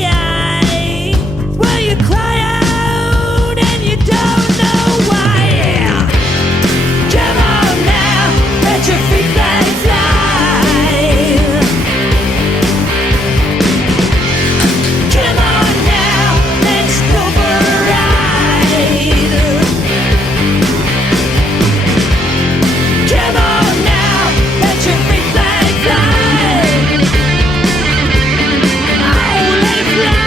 sky. Well, you cry out and you don't know why. Come on now, let your feet fly. Come on now, let's go for a ride. Come on now, let your feet fly. Oh, let it fly.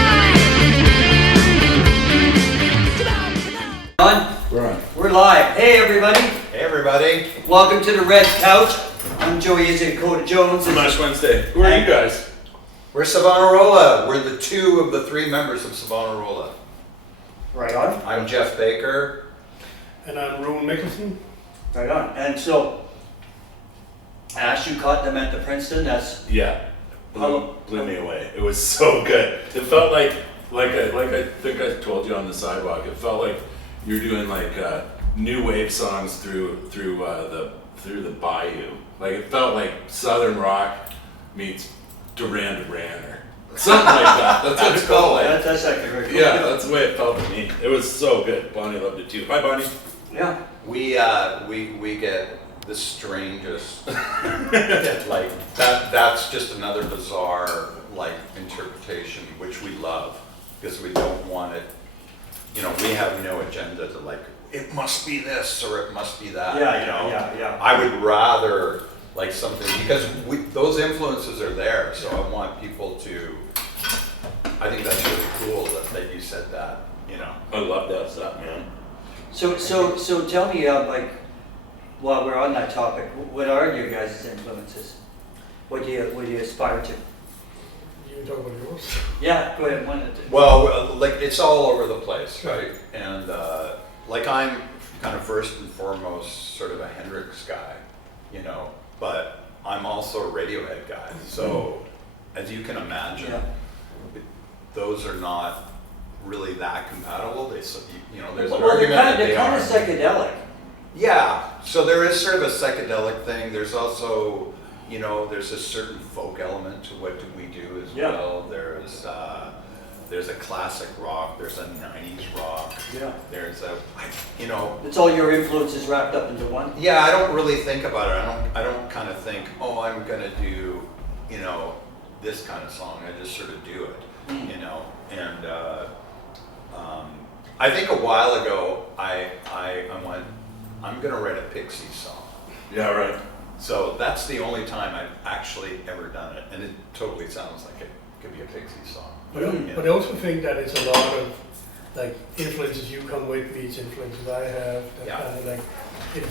Come on. We're on. We're live. Hey everybody. Hey everybody. Welcome to the Red Couch. I'm Joey Izzy and Coda Jones. Smash Wednesday. Who are you guys? We're Savonarola. We're the two of the three members of Savonarola. Right on. I'm Jeff Baker. And I'm Rowan Mickelson. Right on. And so, Ash, you caught them at the Princeton. That's Yeah. Blew me away. It was so good. It felt like I think I told you on the sidewalk. It felt like you're doing like new wave songs through the bayou. Like it felt like Southern rock meets Duran Duran or something like that. That's what it felt like. that's actually very cool. Yeah, that's the way it felt to me. It was so good. Bonnie loved it too. Hi, Bonnie. Yeah. We get the strangest like that's just another bizarre like interpretation which we love because we don't want it, you know, we have no agenda to like it must be this or it must be that. Yeah, you know? yeah. I would rather like something because those influences are there, so I want people to. I think that's really cool that you said that. You know, I love that stuff, man. So tell me, like, while we're on that topic, what are your guys' influences? What do you aspire to? You can talk about yours. Yeah, go ahead. well, like it's all over the place, right? And like I'm kind of first and foremost sort of a Hendrix guy, you know, but I'm also a Radiohead guy. So as you can imagine, those are not really that compatible. They, you know, there's an Well, argument that they're kind are. of psychedelic. Yeah, so there is sort of a psychedelic thing. There's also, you know, there's a certain folk element to what we do as well. There's a classic rock. There's a '90s rock. Yeah. There's a, you know. It's all your influences wrapped up into one. Yeah, I don't really think about it. I don't kind of think, oh, I'm gonna do, you know, this kind of song. I just sort of do it, you know. And I think a while ago I went, I'm gonna write a Pixies song. Yeah, right. So that's the only time I've actually ever done it, and it totally sounds like it could be a Pixies song. But I also think that it's a lot of like influences you come with meets influences I have. That kind of like, if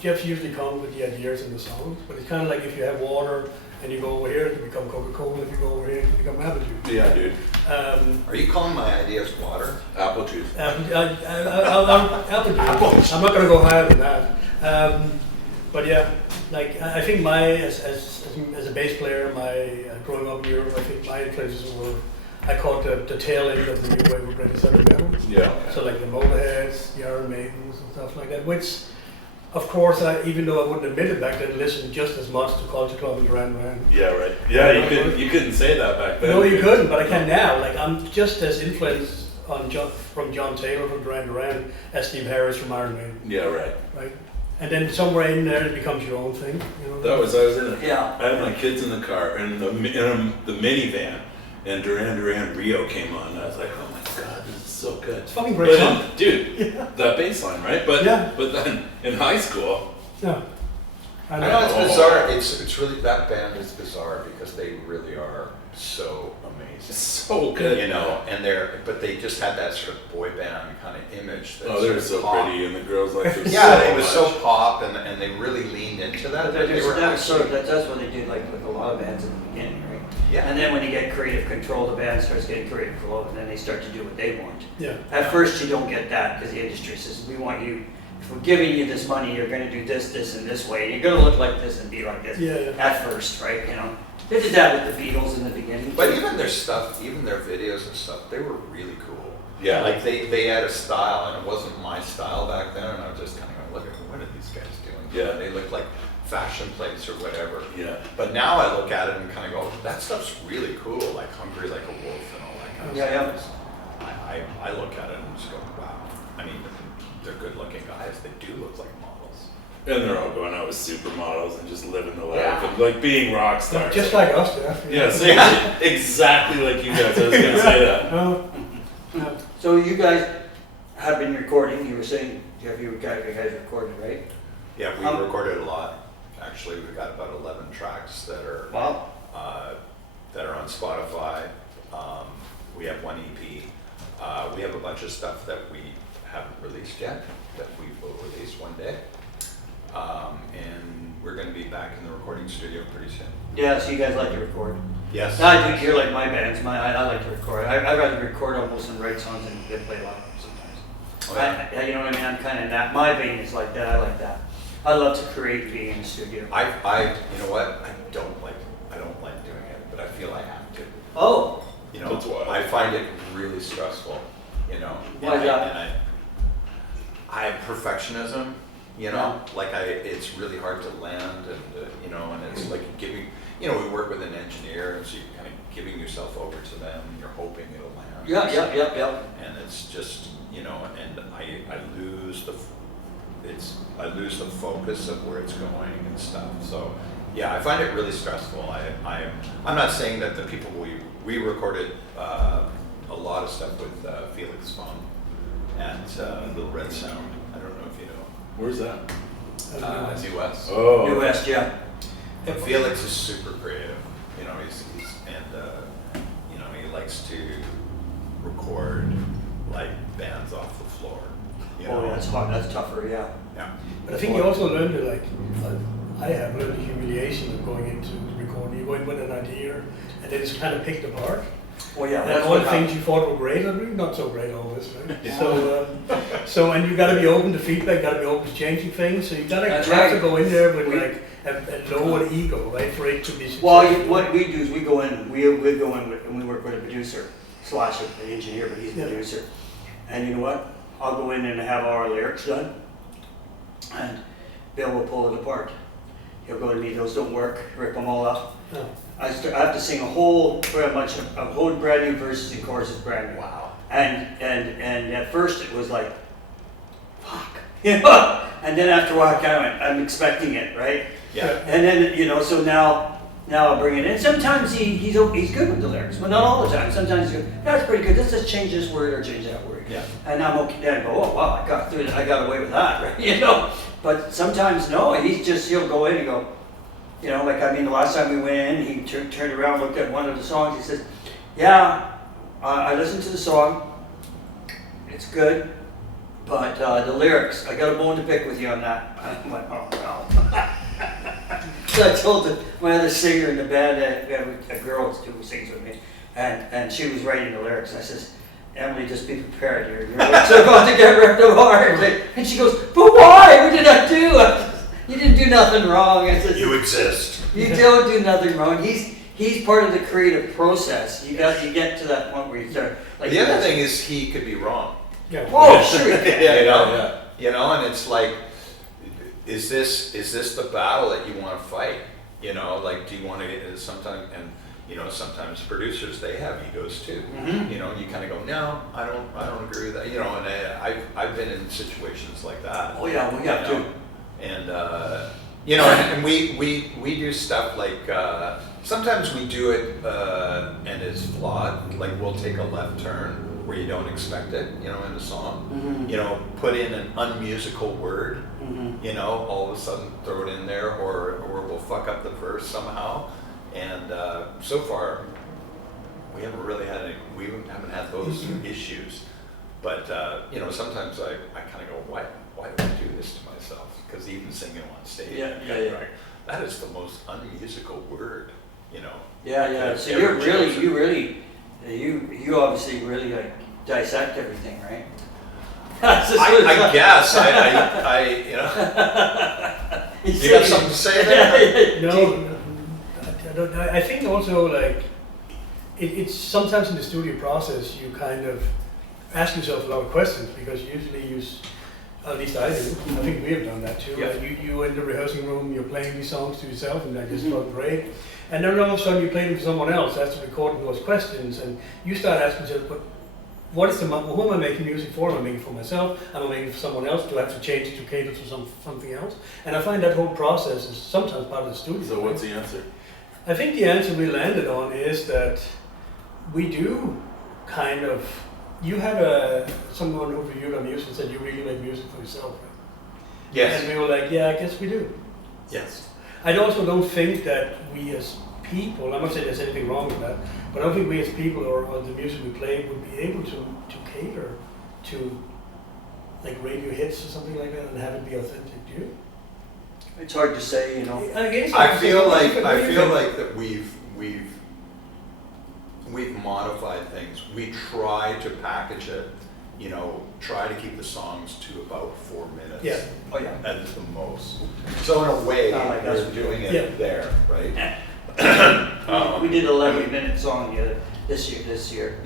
Jeff usually comes with the ideas in the songs, but it's kind of like if you have water and you go over here, it can become Coca-Cola. If you go over here, it can become apple juice. Yeah, dude. Are you calling my ideas water? Apple juice. Apple juice. I'm not going to go higher than that. But yeah, like I think as a bass player, growing up in Europe, I think my influences were, I caught the tail end of the new wave of British heavy metal. Yeah. So like the Motorheads, the Iron Maidens and stuff like that, which of course even though I wouldn't admit it back then, listened just as much to Culture Club and Duran Duran. Yeah, right. Yeah, you couldn't say that back then. No, you couldn't, but I can now. Like I'm just as influenced from John Taylor from Duran Duran as Steve Harris from Iron Maiden. Yeah, right. Right. And then somewhere in there it becomes your own thing. You know? I was in it. Yeah. I had my kids in the car and in the minivan, and Duran Duran Rio came on. And I was like, oh my god, this is so good. It's fucking great song. Dude, that bass line, right? But then in high school. Yeah. I know it's bizarre. It's really, that band is bizarre because they really are so amazing. So good. You know, and but they just had that sort of boy band kind of image. That's they were so pop. pretty, and the girls liked it. Yeah, it was so pop, and they really leaned into that. That's what they do, like with a lot of bands in the beginning, right? Yeah. And then when you get creative control, the band starts getting creative flow, and then they start to do what they want. Yeah. At first, you don't get that because the industry says, we want you, if we're giving you this money, you're going to do this, this, and this way. You're going to look like this and be like this. Yeah. At first, right? You know, they did that with the Beatles in the beginning. But even their stuff, even their videos and stuff, they were really cool. Yeah. Like they had a style, and it wasn't my style back then, and I was just kind of going, look at what are these guys doing? Yeah. They look like fashion plates or whatever. Yeah. But now I look at it and kind of go, that stuff's really cool, like Hungry Like a Wolf and all that Yeah. I look at it and just go, wow. I mean, they're good-looking guys. They do look like models. And they're all going out with supermodels and just living the life Yeah. and like being rock stars. Just like us, yeah. Yes, exactly like you guys. I was gonna say that. No, no. So you guys have been recording, you were saying, Jeff, you guys recorded, right? Yeah, we recorded a lot. Actually, we've got about 11 tracks that are Wow. that are on Spotify. We have one EP. We have a bunch of stuff that we haven't released yet that we will release one day. And we're going to be back in the recording studio pretty soon. Yeah, so you guys like to record. Yes. I think you're like my bands. I like to record. I'd rather record almost and write songs and get play live sometimes. Oh, yeah. You know what I mean? I'm kind of that. My vein is like that. I like that. I love to create being in the studio. You know what? I don't like doing it, but I feel I have to. Oh, You know, That's why. I find it really stressful. You know. Why is that? And I have perfectionism. You know, it's really hard to land, and you know, and it's like giving. You know, we work with an engineer, and so you're kind of giving yourself over to them, and you're hoping it'll land. yeah. And it's just, you know, and I lose the focus of where it's going and stuff. So yeah, I find it really stressful. I'm not saying that the people we recorded a lot of stuff with Felix Fung at Little Red Sound. I don't know if you know. Where's that? New West. Oh. New West, yeah. And Felix is super creative. You know, he's you know, he likes to record like bands off the floor. You know? Oh, yeah, that's hard. That's tougher, yeah. Yeah. But I think you also learn to I have learned the humiliation of going into the recording. You go in with an idea and then it's kind of picked apart. Well, yeah, And that's all the what things you thought were great are really not so great always, right? So and you got to be open to feedback, got to be open to changing things. So you got to That's have to right. go in there with like a lower ego, right, for it to be successful. Well, what we do is we go in with, and we work with a producer / an engineer, but he's a Yeah. producer. And you know what? I'll go in and have our lyrics done, and Bill will pull it apart. He'll go to me, those don't work, rip them all up. No. I have to sing a whole brand new verses and choruses brand new. Wow. And at first it was like, fuck, you know. And then after a while, I kind of went, I'm expecting it, right? Yeah. And then, you know, so now I'll bring it in. Sometimes he's good with the lyrics, but not all the time. Sometimes he's good. That's pretty good. Let's just change this word or change that word. Yeah. And I'm okay. Then I go, oh wow, I got through it. I got away with that, right? You know. But sometimes no. He'll go in and go, you know, like I mean, the last time we went in, he turned around, looked at one of the songs. He says, "Yeah, I listened to the song. It's good, but the lyrics, I got a bone to pick with you on that." I went, "Oh no." So I told my other singer in the band, a girl who sings with me, and she was writing the lyrics. And I says, "Emily, just be prepared. Your lyrics are about to get ripped apart." And she goes, "But why? What did I do? You didn't do nothing wrong." I said, You exist. "You don't do nothing wrong. He's part of the creative process. You get to that point where you start." Like The other thing is he could be wrong. Yeah. oh sure you can. You know? Yeah. You know, and it's like, is this the battle that you want to fight? You know, like, do you want to get sometimes, and you know, sometimes producers, they have egos too. Mhm. You know, you kind of go, no, I don't agree with that. You know, and I've been in situations like that. Oh yeah, we got you know? to. And you know, and we do stuff like sometimes we do it and it's flawed. Like we'll take a left turn where you don't expect it, you know, in a song. Mhm. You know, put in an unmusical word. Mhm. You know, all of a sudden throw it in there, or we'll fuck up the verse somehow. And so far, we haven't really haven't had those issues. But you know, sometimes I kind of go, why do I do this to myself? Because even singing on stage, Yeah. that is the most unmusical word, you know. Yeah. So Ever you obviously really like dissect everything, right? I guess I you know. You got something to say there? No, I don't. I think also like it's sometimes in the studio process you kind of ask yourself a lot of questions because usually At least I do. I think we have done that too. Yeah. You in the rehearsing room, you're playing these songs to yourself, and that just felt great. And then all of a sudden you play them for someone else. That's recording those questions, and you start asking yourself, "But what is who am I making music for? Am I making it for myself? Am I making it for someone else? Do I have to change it to cater to something else?" And I find that whole process is sometimes part of the studio. So what's the answer? I think the answer we landed on is that we do kind of. You had someone who reviewed our music and said you really make music for yourself, right? Yes. And we were like, yeah, I guess we do. Yes. I also don't think that we as people, I'm not saying there's anything wrong with that, but I don't think we as people or the music we play would be able to cater to like radio hits or something like that and have it be authentic. Do you? It's hard to say, you know. I guess I feel what do you think? like that we've modified things. We try to package it, you know, try to keep the songs to about 4 minutes. Yeah. Oh yeah. At the most. So in a way, I guess we're doing it Yeah. there, right? We did an 11-minute song this year.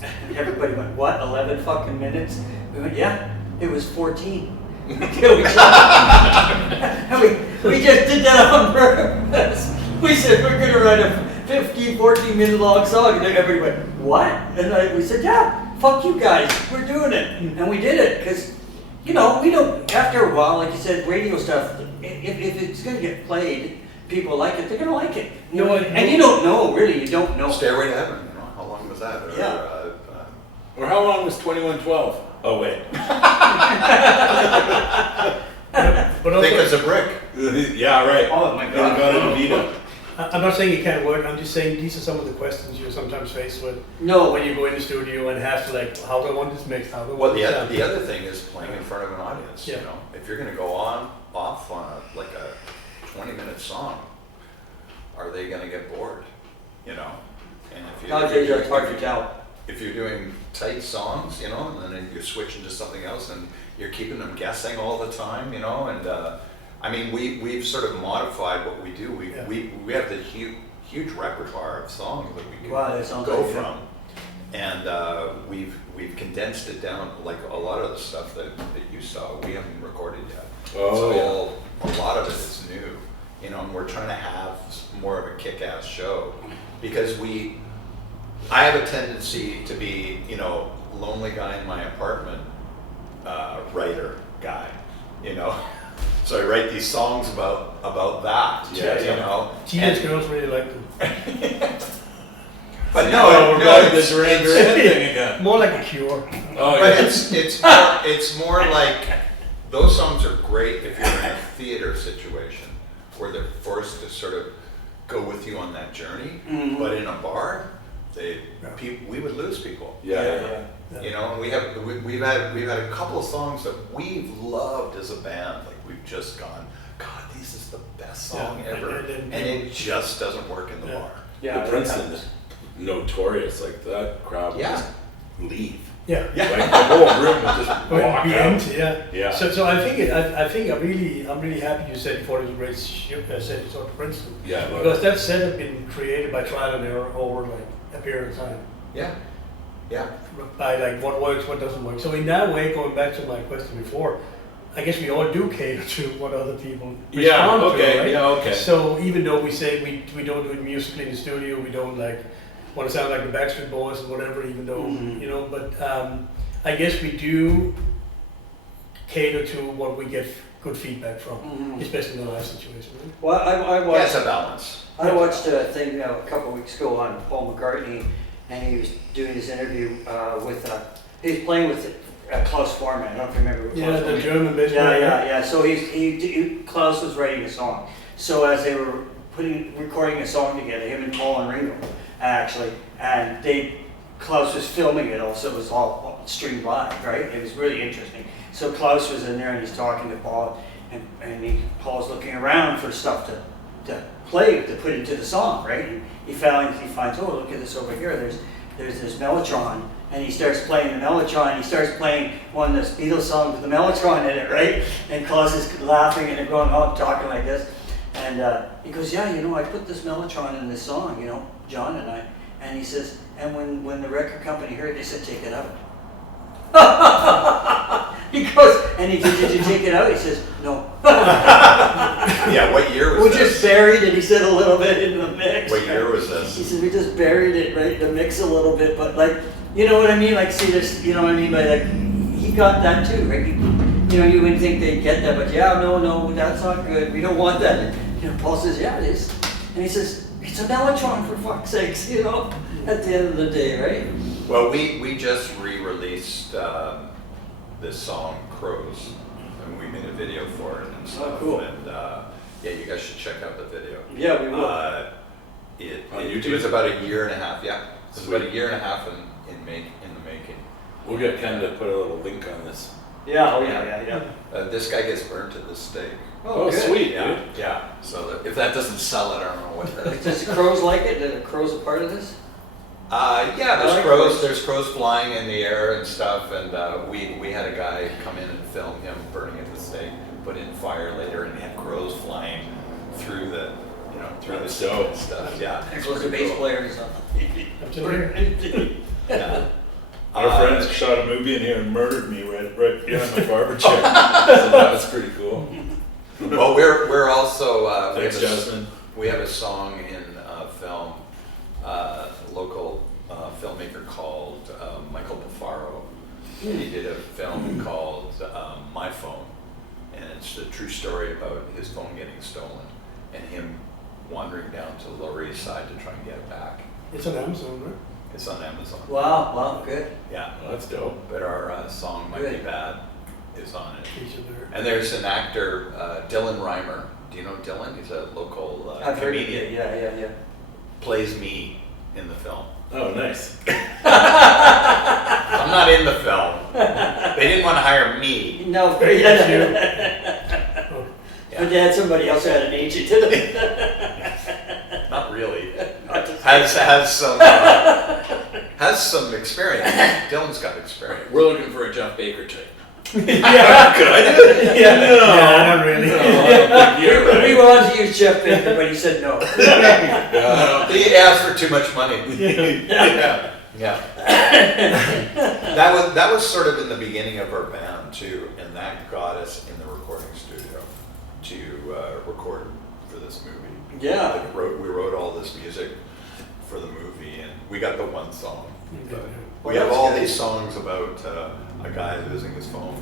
And everybody went, what, 11 fucking minutes? We went, yeah, it was 14. And we just did that on purpose. We said we're gonna write a 15, 14-minute long song, and then everybody went, what? And we said, yeah, fuck you guys, we're doing it. And we did it, because, you know, we don't, after a while, like you said, radio stuff, if it's gonna get played, people like it, they're gonna like it. You know, and you don't know, really, you don't know. Stairway to Heaven, you know, how long was that? Or, Yeah. Or how long was 2112? Oh wait. But also, Thick as a brick. Yeah, right. Oh my God. Got it, Vita. I'm not saying it can't work. I'm just saying these are some of the questions you're sometimes faced with No. when you go in the studio and have to like, how do I want this mixed? How do I Well, want the this other, sound? the other thing is playing in front of an audience, Yeah. you know? If you're gonna go off on like a 20-minute song, are they gonna get bored, you know? And if Nowadays, it's hard to tell. If you're doing tight songs, you know, and then you're switching to something else and you're keeping them guessing all the time, you know, and I mean, we've sort of modified what we do. We have the huge repertoire of songs that we can Wow, that sounds go like it. from, and we've condensed it down. Like a lot of the stuff that you saw, we haven't recorded yet. Oh, So a lot of it is new, you know, and we're trying to have more of a kick-ass show because I have a tendency to be, you know, lonely guy in my apartment, writer guy, you know. So I write these songs about that, Yeah, you know. Teenage girls really like them. But we're back to this Duran Duran thing again. More like a cure. Oh But yeah. it's more like those songs are great if you're in a theater situation where they're forced to sort of go with you on that journey. Mhm. But in a bar, we would lose people. Yeah. You know, and we've had a couple of songs that we've loved as a band. Like we've just gone, God, this is the best song Yeah, ever, and and it just doesn't work in the Yeah. bar. Yeah, The Princeton is notorious. Like that crowd would Yeah. just leave. Yeah. Like the whole room would just Well, walk be out. empty, yeah. Yeah. So I think I'm really happy you said before it was a great set you saw to Princeton. Yeah, I love Because it. that set had been created by trial and error over like a period of time. Yeah, yeah. By like what works, what doesn't work. So in that way, going back to my question before, I guess we all do cater to what other people Yeah, respond okay, to, right? yeah, okay. So even though we say we don't do it musically in the studio, we don't like want to sound like the Backstreet Boys or whatever, even though, you know, but I guess we do cater to what we get good feedback from, especially in the live situation. Right? Well, I Yeah, watched. it's a balance. I watched a thing a couple of weeks ago on Paul McCartney, and he was doing this interview with. He was playing with Klaus Forman. I don't know if you remember. Who Yeah, Klaus the Forman- German bass Yeah, player. yeah. So Klaus was writing a song. So as they were recording a song together, him and Paul and Ringo, actually, and Klaus was filming it. Also, it was all streamed live, right? It was really interesting. So Klaus was in there and he's talking to Paul, and Paul's looking around for stuff to play to put into the song, right? And he finds, oh, look at this over here. There's this Mellotron, and he starts playing the Mellotron. He starts playing one of those Beatles songs with the Mellotron in it, right? And Klaus is laughing and they're going up, talking like this, and he goes, yeah, you know, I put this Mellotron in this song, you know, John and I, and he says, and when the record company heard it, they said, take it out. Because And he said, did you take it out? He says, no. Yeah, what year was We this? just buried it, he said, a little bit in the mix. What year was He this? said, we just buried it, right, in the mix a little bit, but like, you know what I mean? Like, see, this, you know what I mean by like, he got that too, right? You know, you wouldn't think they'd get that, but yeah, no, that's not good. We don't want that. You know, Paul says, yeah, it is. And he says, it's an Mellotron for fuck's sakes, you know, at the end of the day, right? Well, we just re-released this song, Crows, and we made a video for it and stuff. cool. And yeah, you guys should check out the video. Yeah, we will. It was about a year and a half, yeah. It was about a year and a half in the making. We'll get Ken to put a little link on this. Yeah, yeah. This guy gets burnt at the stake. Oh, good. sweet, Yeah, dude. yeah. So if that doesn't sell it, I don't know what that Does the crows like it? Are the crows a part of this? Yeah, I like there's crows. crows. There's crows flying in the air and stuff, and we had a guy come in and film him burning at the stake, put in fire later, and had crows flying through the through the That's stake dope. and stuff. Yeah, There it's goes the pretty bass cool. player or something. I'm still here. Yeah. Our friends shot a movie in here and murdered me right behind my barber chair. So that was pretty cool. Well, we're also Thanks, Jasmine. we have a song in film, a local filmmaker called Michael Pafaro, and he did a film called My Phone, and it's a true story about his phone getting stolen and him wandering down to the Lower East Side to try and get it back. It's on Amazon, right? It's on Amazon. Wow, good. Yeah, Oh, that's dope. but our song Might Be Good. Bad is on it. Featured there. And there's an actor, Dylan Reimer. Do you know Dylan? He's a local I've heard it. comedian. Yeah. Plays me in the film. Oh, nice. I'm not in the film. They didn't want to hire me. No, Hey, yeah. that's you. Oh, But they had somebody else who had an agent to them. Not really. Has some experience. Dylan's got experience. We're looking for a Jeff Baker type. Good. Yeah, not really. We wanted to use Jeff Baker, but he said no. He asked for too much money. Yeah. That was sort of in the beginning of our band too, and that got us in the recording studio to record for this movie. Yeah. Like, we wrote all this music for the movie, and we got the one song. But Well, we have that's all good. these songs about a guy losing his phone.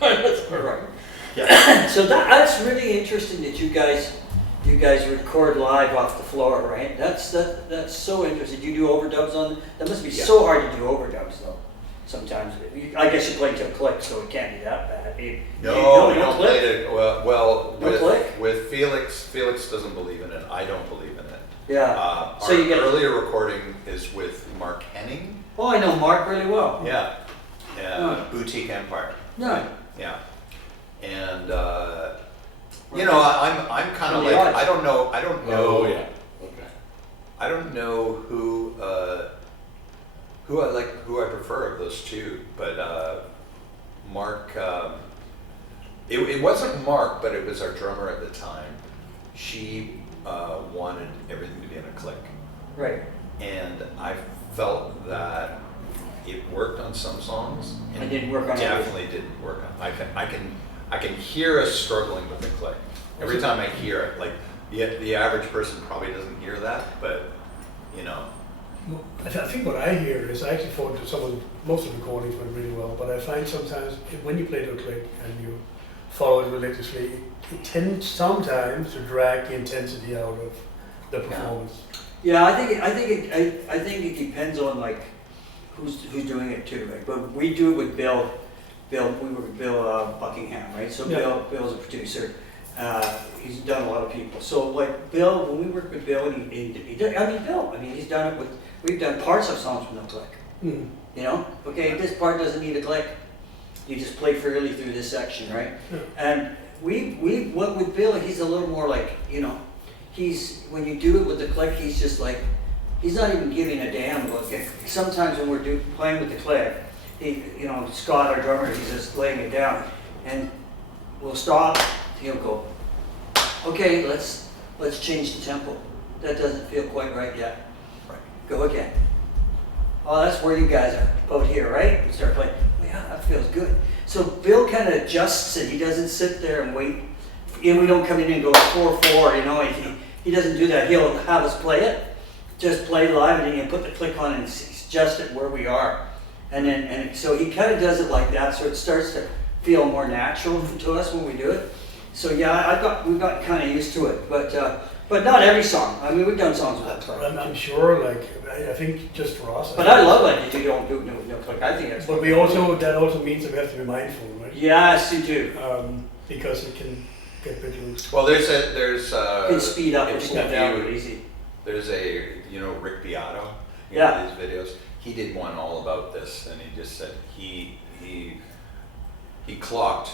That's all right. So that's really interesting that you guys record live off the floor, right? That's so interesting. Do you do overdubs on? That must be Yeah. so hard to do overdubs though. Sometimes I guess you play to a click, so it can't be that bad. No, we no don't click? play it. Well, No click? with Felix doesn't believe in it. I don't believe in it. Yeah. So Our you get. earlier recording is with Mark Henning. Oh, I know Mark really well. Yeah. Oh. Boutique Empire. Yeah. Yeah. And I'm kind of Really like odd. I don't know Oh, yeah. Okay. I don't know who I prefer of those two, but Mark. It wasn't Mark, but it was our drummer at the time. She wanted everything to be in a click, Right. and I felt that it worked on some songs, and It didn't work on others. definitely didn't work on. I can hear us struggling with the click every time I hear it. Like the average person probably doesn't hear that, but you know. Well, I think what I hear is I actually thought that most of the recordings went really well, but I find sometimes when you play to a click and you follow it religiously, it tends sometimes to drag the intensity out of the performance. Yeah, I think it depends on like who's doing it too. Like, but we do it with Bill. We work with Bill Buckingham, right? So Yeah. Bill's a producer. He's done a lot of people. So like Bill, when we work with Bill, he's done it with. We've done parts of songs with no click. Mm. You know, okay, this part doesn't need a click. You just play freely through this section, right? Yeah. And we went with Bill. He's a little more like, he's when you do it with the click, he's just like, he's not even giving a damn. Look, sometimes when we're playing with the click, Scott, our drummer, he's just laying it down, and we'll stop. He'll go, okay, let's change the tempo. That doesn't feel quite right yet. Right. Go again. oh, that's where you guys are, about here, right? We start playing, oh, yeah, that feels good. So Bill kind of adjusts it. He doesn't sit there and wait. And we don't come in and go 4/4, you know. He doesn't do that. He'll have us play it, just play live, and then he'll put the click on and adjust it where we are. And so he kind of does it like that, so it starts to feel more natural to us when we do it. So yeah, we've got kind of used to it, but not every song. I mean, we've done songs with that. I'm sure, like, I think just for us. But I love it if you don't do no click. I think that's. But that also means that we have to be mindful, right? Yes, you do. Because it can get a bit loose. Well, there's You can speed up and if slow you- down real easy. There's Rick Beato, Yeah. his videos. He did one all about this, and he just said he clocked,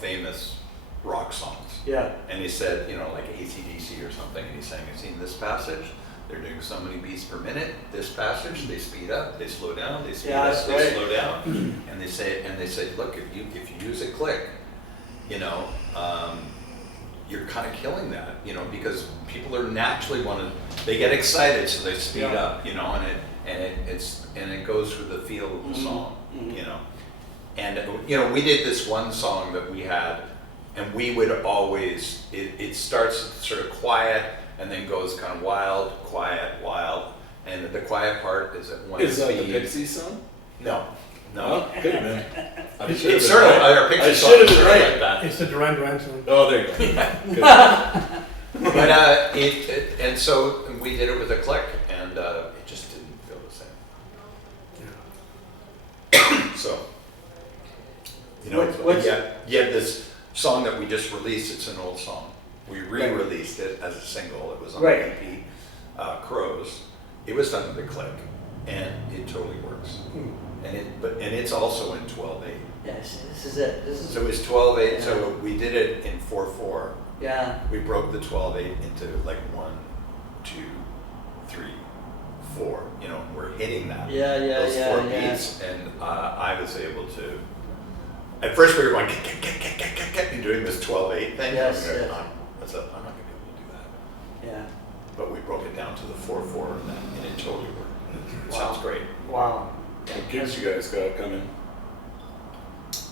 famous rock songs. Yeah. And he said, like AC/DC or something, and he's saying, "I've seen this passage, they're doing so many beats per minute. This passage, they speed up, they slow down, they speed Yeah, up, that's they right. slow down." And they say, look, if you use a click, you're kind of killing that, because people are naturally they get excited, so they speed Yeah. up, and it goes with the feel of the song, And we did this one song that we had, and we would always it starts sort of quiet and then goes kind of wild, quiet, wild, and the quiet part is at one Is that speed. the Pixie song? No. Oh, good man. I It's should've been sort of right. our picture I song should have is been sort of right. like that. It's the Duran Duran song. Oh, there you go. Good. But and so we did it with a click, and it just didn't feel the same. So, What's- yet this song that we just released, it's an old song. We re-released it as a single. It was on Right. the EP, Crows. It was done with a click, and it totally works. And it's also in 12/8. Yes, this is it. This is. So it's 12/8. Yeah. So we did it in 4/4. Yeah. We broke the 12/8 into like 1, 2, 3, 4. We're hitting that. Yeah, Those four beats, and I was able to. At first, we were going and doing this 12/8 thing. Yes, I'm yes. not going to be able to do that. Yeah. But we broke it down to the 4/4, and it totally worked. It sounds great. Wow. What gigs you guys got coming?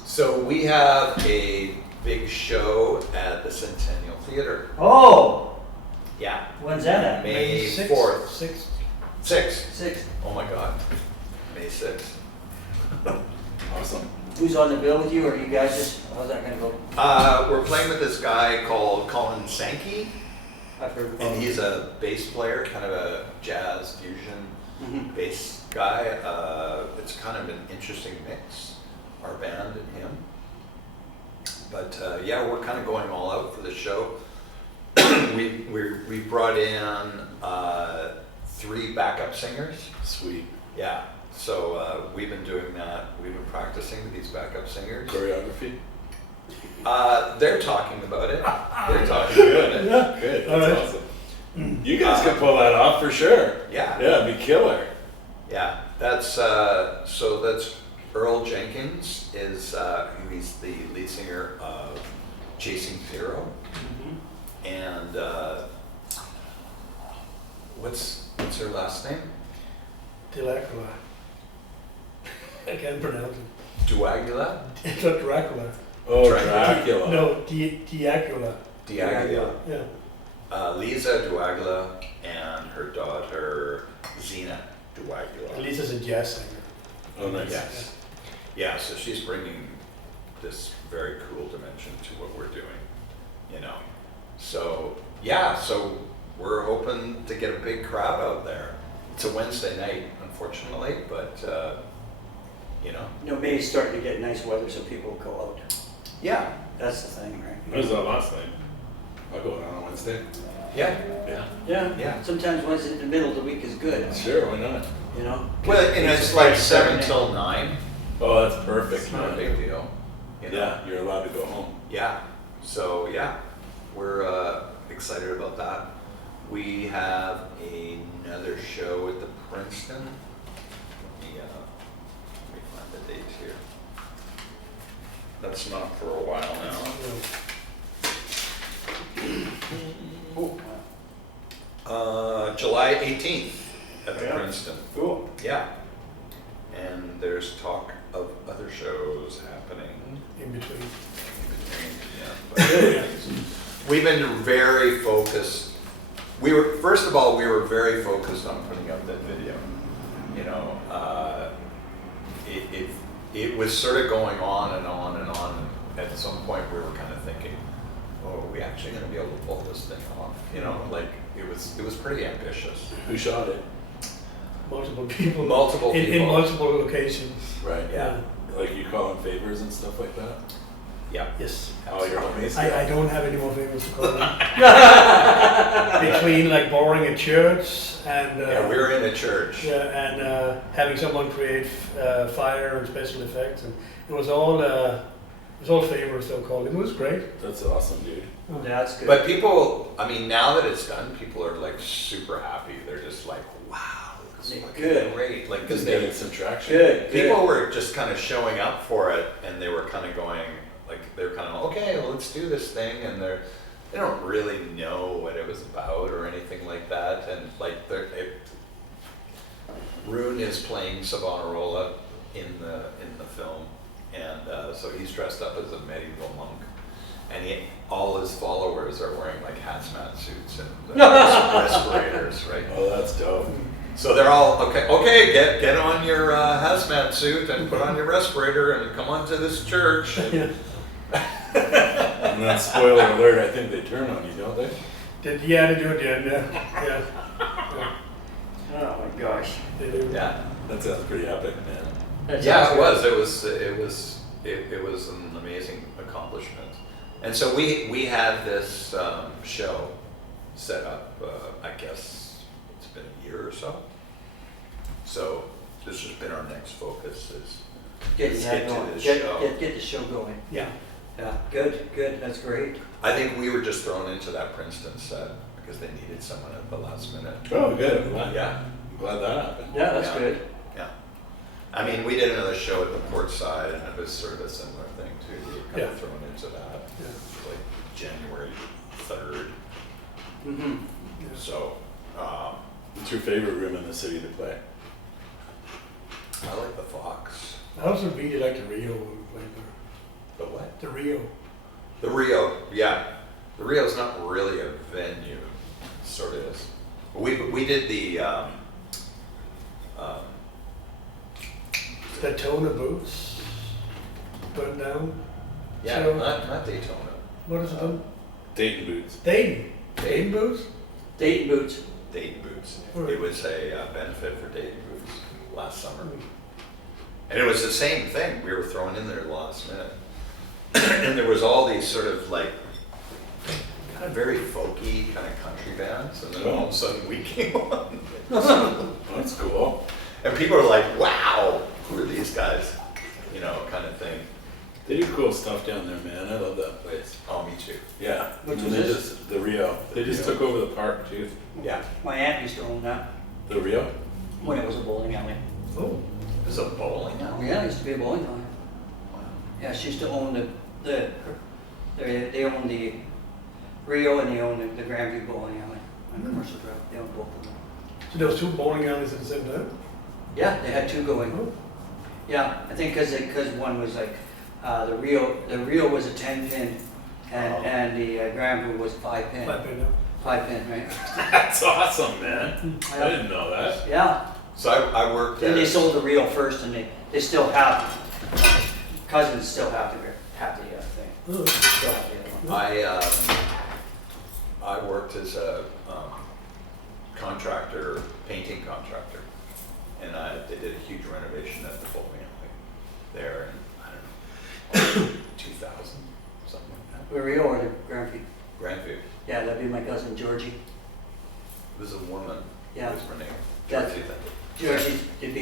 So we have a big show at the Centennial Theater. Oh, Yeah, when's that at? May Six- 4th. six- 6th. 6. Oh my God, May 6th. Awesome. Who's on the bill with you, or you guys just? How's that gonna go? We're playing with this guy called Colin Sankey, I've heard. and he's a bass player, kind of a jazz fusion Mhm. bass guy. It's kind of an interesting mix, our band and him. But yeah, we're kind of going all out for the show. we brought in 3 backup singers. Sweet. Yeah, so we've been doing that. We've been practicing with these backup singers. Choreography? They're talking about it. They're talking about it. Yeah. Good, All that's right. awesome. You guys can pull that off for sure. Yeah. Yeah, it'd be killer. Yeah, that's Earl Jenkins he's the lead singer of Chasing Zero, and what's her last name? Dracula. I can't pronounce it. Duagula? It's not Dracula. Oh, Dracula. Dracula. No, Diagula. Diagula. Yeah. Lisa Duagula and her daughter Zena Duagula. Lisa's a jazz singer. Oh, nice. Yes. Yeah, so she's bringing this very cool dimension to what we're doing, So, yeah, so we're hoping to get a big crowd out there. It's a Wednesday night, unfortunately, but, May's starting to get nice weather, so people will go out. Yeah, That's the thing, right? What was that last night? I'll go out on a Wednesday. yeah. Yeah. Yeah. Yeah. Sometimes Wednesday in the middle of the week is good. Sure, why not? Well, and it's like 7 till 9. Oh, that's perfect, It's not a man. big deal. Yeah, you're allowed to go home. Yeah, so yeah, we're excited about that. We have another show at the Princeton. Let me find the dates here. That's not for a while now. July 18th at the Yeah. Princeton. Cool. Yeah, there's talk of other shows happening In between. in between. Yeah, but we've been very focused. First of all, we were very focused on putting out that video. You know, it was sort of going on and on and on. At some point, we were kind of thinking, "Oh, are we actually going to be able to pull this thing off?" You know, like it was pretty ambitious. Who shot it? Multiple people. Multiple In people. multiple locations. Right. Yeah. Like you call in favors and stuff like that? Yeah. Yes. Oh, you're amazing. I don't have any more favors to call in. Between like borrowing a church and Yeah, we were in a church. yeah, and having someone create fire and special effects, and it was all favors so called. It was great. That's awesome, dude. That's good. But people, I mean, now that it's done, people are like super happy. They're just like, "Wow, it's fucking Good. great!" Like, because Just getting some traction. Good. people were just kind of showing up for it, and they were kind of going, like, they're kind of, "Okay, well, let's do this thing," and they don't really know what it was about or anything like that, and like, Rune is playing Savonarola in the film, and so he's dressed up as a medieval monk. And all his followers are wearing like hazmat suits and respirators, right? Oh, that's dope. So they're all okay. Get on your hazmat suit and put on your respirator and come on to this church. Yeah. And then, spoiler alert, I think they turn on you, don't they? They do at the end. Yeah. Yeah. Oh my gosh. They do. Yeah, That sounds pretty epic, man. That yeah, sounds it good. was. It was an amazing accomplishment. And so we had this show set up. I guess it's been a year or so. So this has been our next focus is Get let's that get to going. this Get show. the show going. Yeah. Yeah. Good. That's great. I think we were just thrown into that Princeton set because they needed someone at the last minute. Oh, good. I'm glad, Yeah, I'm glad that happened. Yeah, that's Yeah. good. yeah. I mean, we did another show at the port side, and it was sort of a similar thing too. We were kind Yeah. of thrown into that, Yeah. like January 3rd. Mm-hmm. So What's your favorite room in the city to play? I like the Fox. I also really like the Rio when we played there. The what? The Rio. The Rio. Yeah, the Rio's not really a venue. It sort of is. We did the. Daytona Boots burned down. Yeah, So- not Daytona. What is it done? Dayton Boots. Dayton. Dayton Boots? Dayton Boots. Dayton Boots. Right. It was a benefit for Dayton Boots last summer. And it was the same thing. We were thrown in there last minute. And there was all these sort of like kind of very folky kind of country bands. And then all of a sudden we came on. That's cool. And people are like, wow, who are these guys? You know, kind of thing. They do cool stuff down there, man. I love that place. Oh, me too. Yeah. Which And was they this? just the Rio. They just took over the park too. Yeah. My aunt used to own that The Rio? when it was a bowling alley. Oh. There's a bowling alley. Yeah, it used to be a bowling alley. Wow. Yeah, she used to own they own the Rio and they own the Grandview bowling alley on Commercial Drive. They own both of them. So there was two bowling alleys at the same time? Yeah, they had two going. Oh. Yeah, I think because one was like the Rio was a 10-pin and the Grandview was 5-pin. 5 now. 5-pin, right? That's awesome, man. I didn't know that. Yeah. So I worked Then at. they sold the Rio first, and they still have cousins still have the thing. Oh. Still have the other one. I worked as a contractor, painting contractor, and they did a huge renovation at the bowling alley there in, I don't know, 2000, something like The Rio or the Grandview? that. Grandview. Yeah, that'd be my cousin Georgie. It was a woman. Yeah. What was her name? Yeah. Georgie, then. Georgie, it'd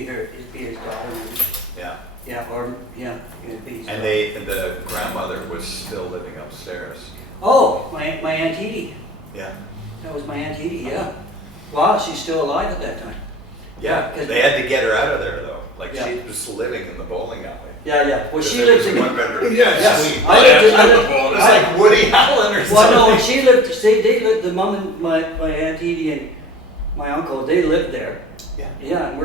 be his daughter. Maybe. Yeah. Yeah, it'd be his And daughter. the grandmother was still living upstairs. Oh, my Aunt Edie. Yeah. That was my Aunt Edie, yeah. Wow, she's still alive at that time. Yeah, 'Cause- they had to get her out of there though. Like Yeah. she was living in the bowling alley. Yeah. Well, she There lived was in. one bedroom. Yes, suite. I lived in. It was like Woody Allen or Well, something. no, she lived. They lived. The mom and my Aunt Edie and my uncle, they lived there. Yeah. Yeah, and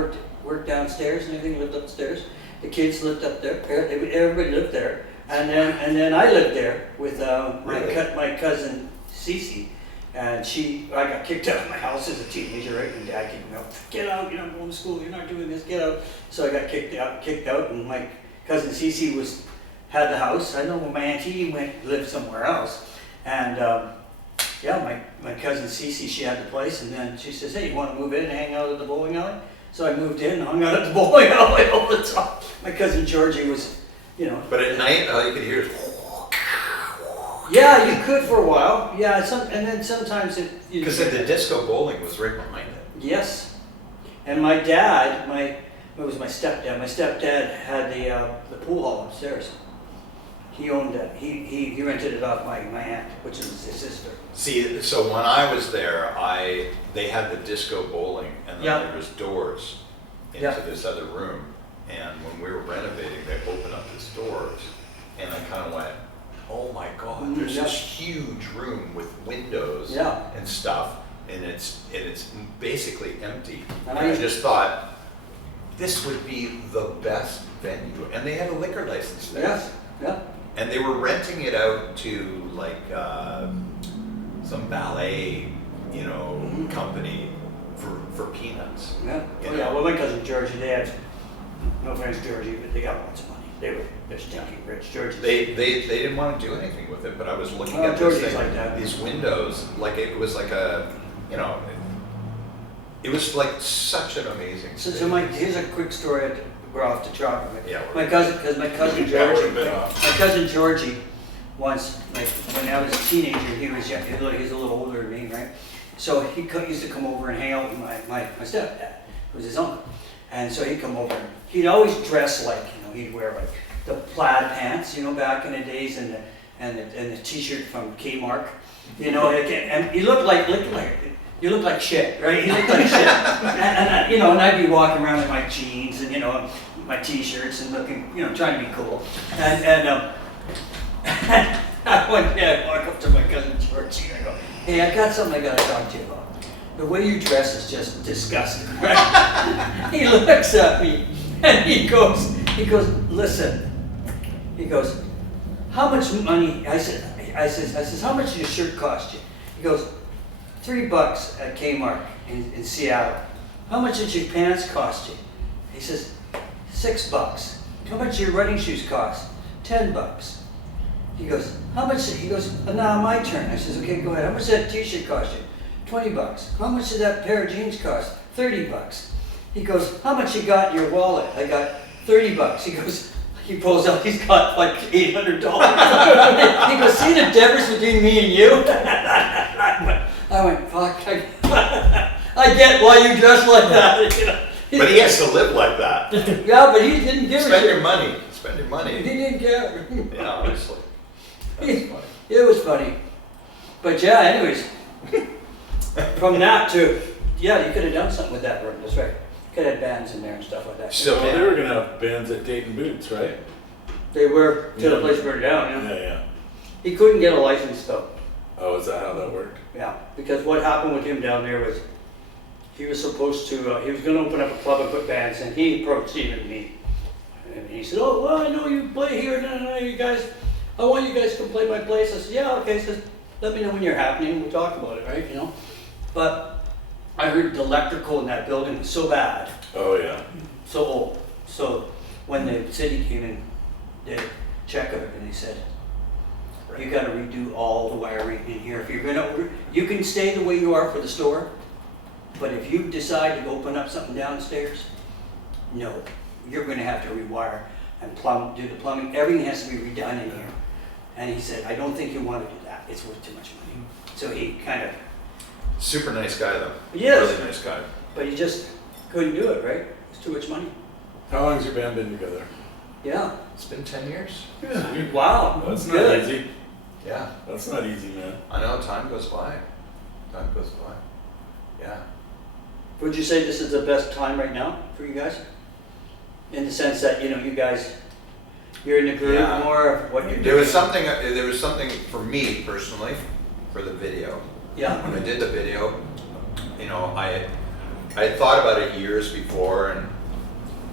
worked downstairs and everything. Lived upstairs. The kids lived up there. Everybody lived there. And then I lived there with Really? my cousin Cece. And I got kicked out of my house as a teenager, right? And Dad kicked me out. Get out! You're not going to school. You're not doing this. Get out! So I got kicked out, and my cousin Cece had the house. I know when my auntie lived somewhere else, and yeah, my cousin Cece, she had the place, and then she says, "Hey, you want to move in and hang out at the bowling alley?" So I moved in and hung out at the bowling alley all the time. My cousin Georgie was, you know. But at night, all you could hear is. Yeah, you could for a while. Yeah, and then sometimes it. Because the disco bowling was right behind it. Yes, and my dad, it was my stepdad. My stepdad had the pool hall upstairs. He owned it. He rented it off my aunt, which was his sister. See, so when I was there, they had the disco bowling, and then Yeah. there was doors into Yeah. this other room. And when we were renovating, they opened up these doors, and I kind of went, "Oh my God!" There's Yeah. this huge room with windows Yeah. and stuff, and it's basically empty. And And I- I just thought this would be the best venue, and they had a liquor license there. Yes, yeah. And they were renting it out to like some ballet, company for peanuts. Yeah. You Oh, yeah. know? Well, my cousin Georgie, they had no offense, Georgie, but they got lots of money. They're stinking rich, Georgie. They didn't want to do anything with it, but I was looking Oh, at this Georgie's thing, like that. these windows, like it was like it was like such an amazing. So space. here's a quick story. We're off the chart. Yeah, My cousin, because my cousin Yeah, we're a Georgie, bit off. my cousin Georgie, once, like when I was a teenager, he was young, he's a little older than me, right? So he used to come over and hang out with my stepdad, who was his uncle, and so he'd come over. And he'd always dress like, he'd wear like the plaid pants, back in the days, and the t-shirt from Kmart, and he looked like you look like shit, right? He looked like shit. And I'd be walking around in my jeans and, my t-shirts and looking, trying to be cool. And one day I walk up to my cousin Georgie and I go, "Hey, I got something I got to talk to you about. The way you dress is just disgusting," right? He looks at me and he goes, "Listen," he goes, "how much money?" I says, "How much does your shirt cost you?" He goes, $3 at Kmart in Seattle. "How much did your pants cost you?" He says, $6. "How much do your running shoes cost?" $10. He goes, "How much?" He goes, "Now my turn." I says, "Okay, go ahead. How much did that t-shirt cost you?" $20. "How much did that pair of jeans cost?" $30. He goes, "How much you got in your wallet?" I got $30. He pulls out, he's got like $800. He goes, "See the difference between me and you?" I went, "Fuck, I get why you dress like that." But he has to live like that. Yeah, but he didn't give a Spend your shit. money. Spend your He money. didn't care. Yeah, obviously. That's funny. It was funny. But yeah, anyways, from that to, yeah, you could have done something with that room, that's right. Could have had bands in there and stuff like that. Still Well, can. they were gonna have bands at Dayton Boots, right? They were, till the Yeah. place burned down, yeah. Yeah. He couldn't get a license though. Oh, is that how that worked? Yeah, because what happened with him down there was, he was supposed to, he was gonna open up a club and put bands, and he approached even me. And he said, "Oh, well, I know you play here, no, you guys, I want you guys to come play my place." I said, "Yeah, okay," he says, "Let me know when you're happening, we'll talk about it, right, But I heard the electrical in that building was so bad, Oh, yeah. so old. So when the city came in, did a check of it, and they said, "You gotta redo all the wiring in here. If you're gonna, you can stay the way you are for the store, but if you decide to open up something downstairs, no, you're gonna have to rewire and do the plumbing. Everything has to be redone in here." And he said, "I don't think you wanna do that. It's worth too much money." So he kind of, Super nice guy though. Yes. Really nice guy. but he just couldn't do it, right? It's too much money. How long's your band been together? Yeah. It's been 10 years. Sweet. Wow. That's not Good. easy. Yeah. That's not easy, man. I know, time goes by. Time goes by. Yeah. Would you say this is the best time right now for you guys? In the sense that, you guys, you're in the groove Yeah. more of what you're doing? There was something for me personally, for the video. Yeah. When I did the video, I had thought about it years before, and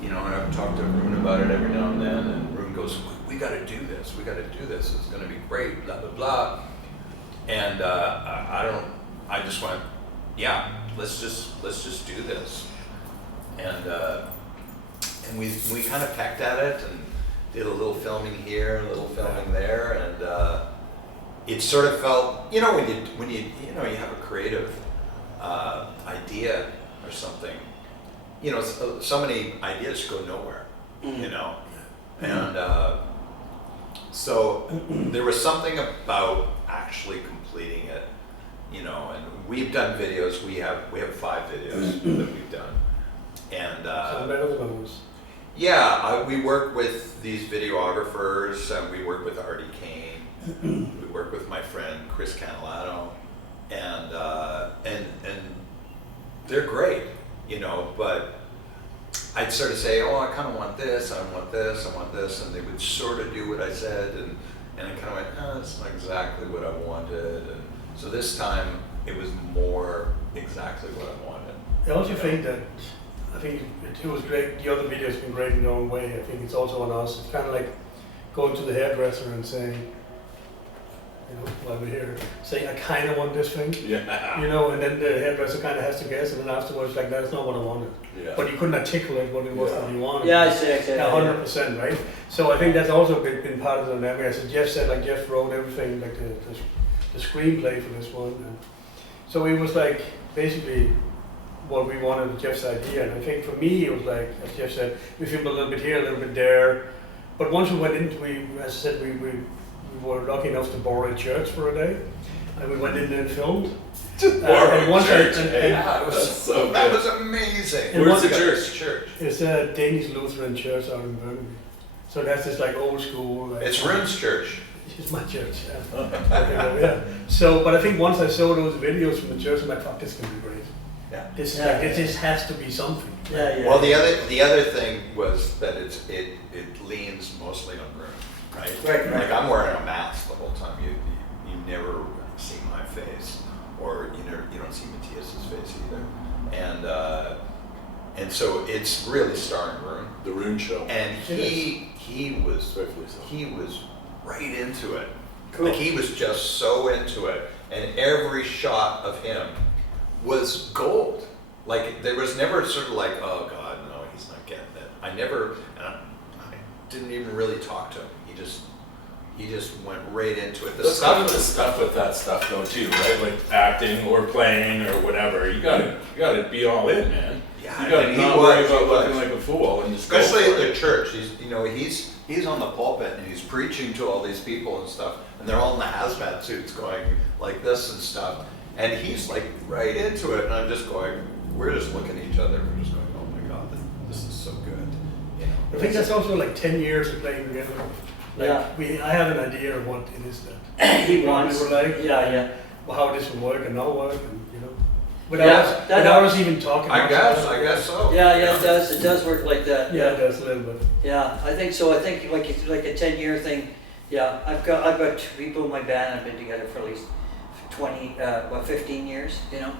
you know, and I've talked to Rune about it every now and then, and Rune goes, we got to do this. We got to do this. It's going to be great. Blah blah blah. And I just went, yeah, let's just do this. And we kind of pecked at it and did a little filming here, a little filming there, and it sort of felt, you know, when you have a creative idea or something, you know, so many ideas go nowhere, you know, and so there was something about actually completing it, you know, and we've done videos. We have 5 videos that we've done, and Some better than others. yeah, we work with these videographers, and we work with Artie Kane, we work with my friend Chris Canelato, and they're great, you know, but I'd sort of say, oh, I kind of want this, I want this, I want this, and they would sort of do what I said, and I kind of went, oh, that's not exactly what I wanted, and so this time it was more exactly what I wanted. I also think that, I think it was great, the other video's been great in their own way. I think it's also on us. It's kind of like going to the hairdresser and saying, you know, while we're here, saying, I kind of want this thing. Yeah. You know, and then the hairdresser kind of has to guess, and then afterwards, like, that's not what I wanted. Yeah. But you couldn't articulate what it was that you wanted. Yeah, I see. 100%, right? So I think that's also been part of the dynamic. As Jeff said, like, Jeff wrote everything, like the screenplay for this one. And so it was like, basically, what we wanted, Jeff's idea. And I think for me, it was like, as Jeff said, we filmed a little bit here, a little bit there. But once we went into, as I said, we were lucky enough to borrow a church for a day. And we went in there and filmed. Borrow a church. Yeah, that was amazing. And Where's the Church? church? It's a Danish Lutheran church out in Burnaby. So that's just like old school. Like, It's Rune's church. It's my church, yeah. Yeah. So, but I think once I saw those videos from the church, I'm like, fuck, this can be great. Yeah. This is Yeah. like, this has to be something. Yeah. Well, the other thing was that it leans mostly on Rune, right? Right. Like I'm wearing a mask the whole time. You never see my face, or you don't see Matthias's face either, and so it's really starring Rune. The Rune Show. And he was right into it. Cool. Like he was just so into it, and every shot of him was gold. Like there was never sort of like, oh God, no, he's not getting it. I didn't even really talk to him. He just went right into it. That's kind of the stuff with that stuff though too, right? Like acting or playing or whatever. You gotta be all in, man. Yeah, You gotta and not worry about looking like a fool and just go especially for at it. the church. He's on the pulpit and he's preaching to all these people and stuff, and they're all in the hazmat suits going like this and stuff, and he's like right into it, and I'm just going, we're just looking at each other, we're just going, oh my God, this is so good, you know. I think that's also like 10 years of playing together. Like Yeah. I have an idea of what it is that He wants. we were like, Yeah. how this will work and not work, and you know, Yeah, without us even talking. I much guess about it. so. Yeah, it does work like that. Yeah, it does a little bit. Yeah, I think so. I think like it's like a 10-year thing. Yeah, I've got 2 people in my band. I've been together for at least 15 years, you know,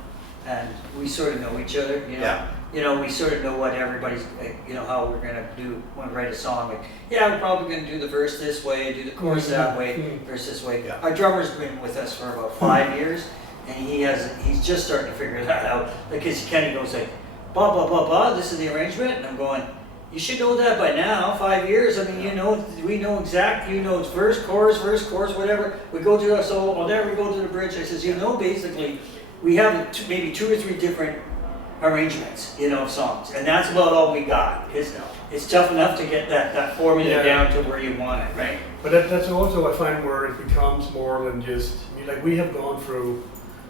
and we sort of know each other, you know. Yeah. You know, we sort of know what everybody's, you know, how we're gonna want to write a song. Like, yeah, we're probably gonna do the verse this way, do the chorus that way, verse this way. Yeah. Our drummer's been with us for about 5 years, and he's just starting to figure that out. Like, cause Kenny goes like, blah blah blah blah. This is the arrangement, and I'm going, you should know that by now. 5 years. I mean, you know, we know exactly. You know, it's verse, chorus, whatever. We go to a solo. Well, there we go to the bridge. I says, you know, basically, we have maybe 2 or 3 different arrangements, you know, of songs, and that's about all we got. It's tough enough to get that formula down to where you want it, right? But that's also I find where it becomes more than just. I mean, like we have gone through